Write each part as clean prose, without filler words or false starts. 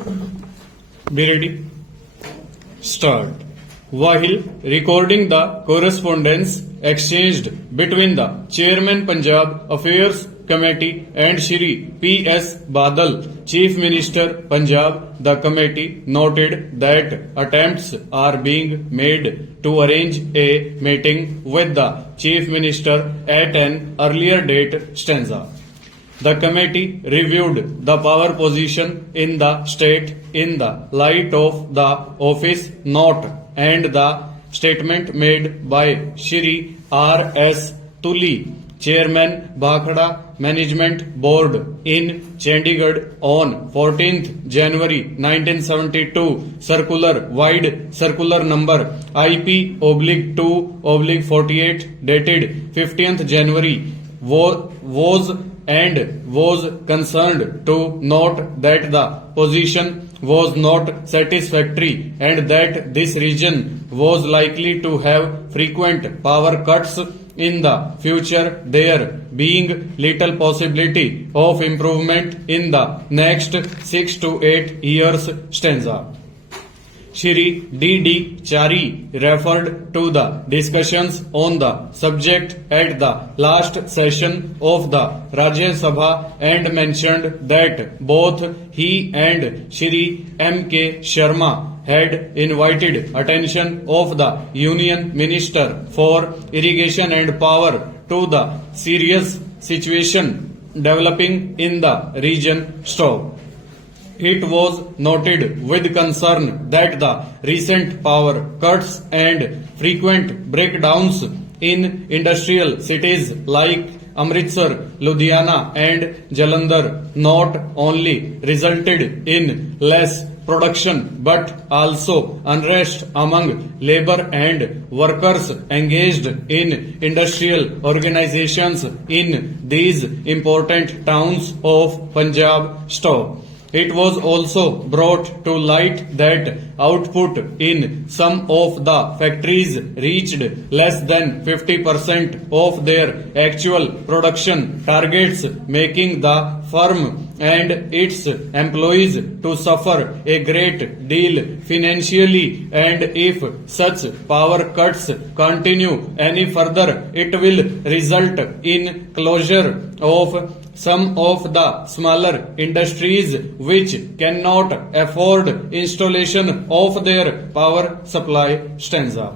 Be ready. Start. While recording the correspondence exchanged between the Chairman Punjab Affairs Committee and Shri P.S. Badal, Chief Minister Punjab, the committee noted that attempts are being made to arrange a meeting with the Chief Minister at an earlier date. Stanza. The committee reviewed the power position in the state in the light of the office note and the statement made by Shri R.S. Tuli, Chairman Bhakhada Management Board in Chandigarh on 14th January 1972, circular number IP/2/48 dated 15th January was concerned to note that the position was not satisfactory and that this region was likely to have frequent power cuts in the future, there being little possibility of improvement in the next 6 to 8 years. Stanza. Shri D.D. Chari referred to the discussions on the subject at the last session of the Rajya Sabha and mentioned that both he and Shri M.K. Sharma had invited attention of the Union Minister for Irrigation and Power to the serious situation developing in the region. Stop. It was noted with concern that the recent power cuts and frequent breakdowns in industrial cities like Amritsar, Ludhiana and Jalandhar not only resulted in less production but also unrest among labor and workers engaged in industrial organizations in these important towns of Punjab. Stop. It was also brought to light that output in some of the factories reached less than 50% of their actual production targets, making the firm and its employees to suffer a great deal financially, and if such power cuts continue any further, it will result in closure of some of the smaller industries which cannot afford installation of their power supply. Stanza.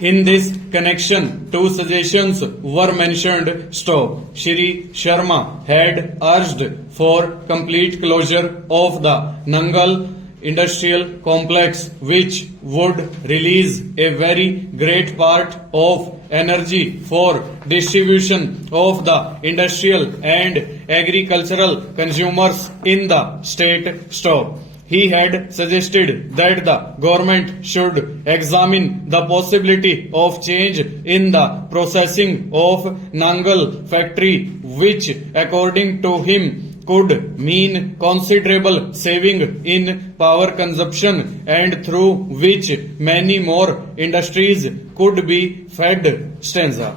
In this connection, two suggestions were mentioned. Stop. Shri Sharma had urged for complete closure of the Nangal industrial complex, which would release a very great part of energy for distribution of the industrial and agricultural consumers in the state. Stop. He had suggested that the government should examine the possibility of change in the processing of Nangal factory, which according to him could mean considerable saving in power consumption and through which many more industries could be fed. Stanza.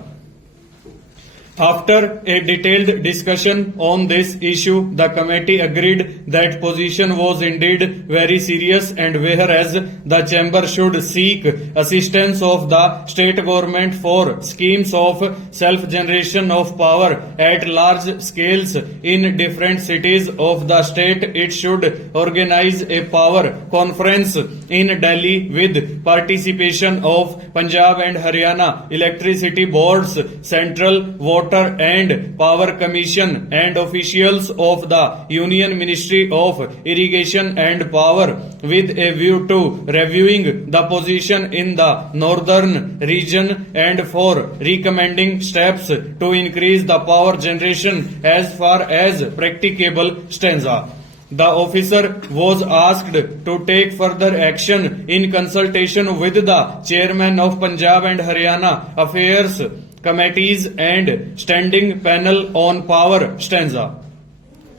After a detailed discussion on this issue, the committee agreed that position was indeed very serious, and whereas the chamber should seek assistance of the state government for schemes of self-generation of power at large scales in different cities of the state, it should organize a power conference in Delhi with participation of Punjab and Haryana electricity boards, Central Water and Power Commission and officials of the Union Ministry of Irrigation and Power, with a view to reviewing the position in the northern region and for recommending steps to increase the power generation as far as practicable. Stanza. The officer was asked to take further action in consultation with the chairman of Punjab and Haryana Affairs Committees and Standing Panel on Power. Stanza.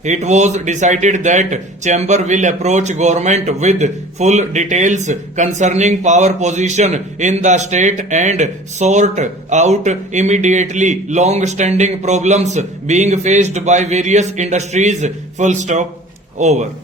It was decided that chamber will approach government with full details concerning power position in the state and sort out immediately long-standing problems being faced by various industries. Full stop. Over.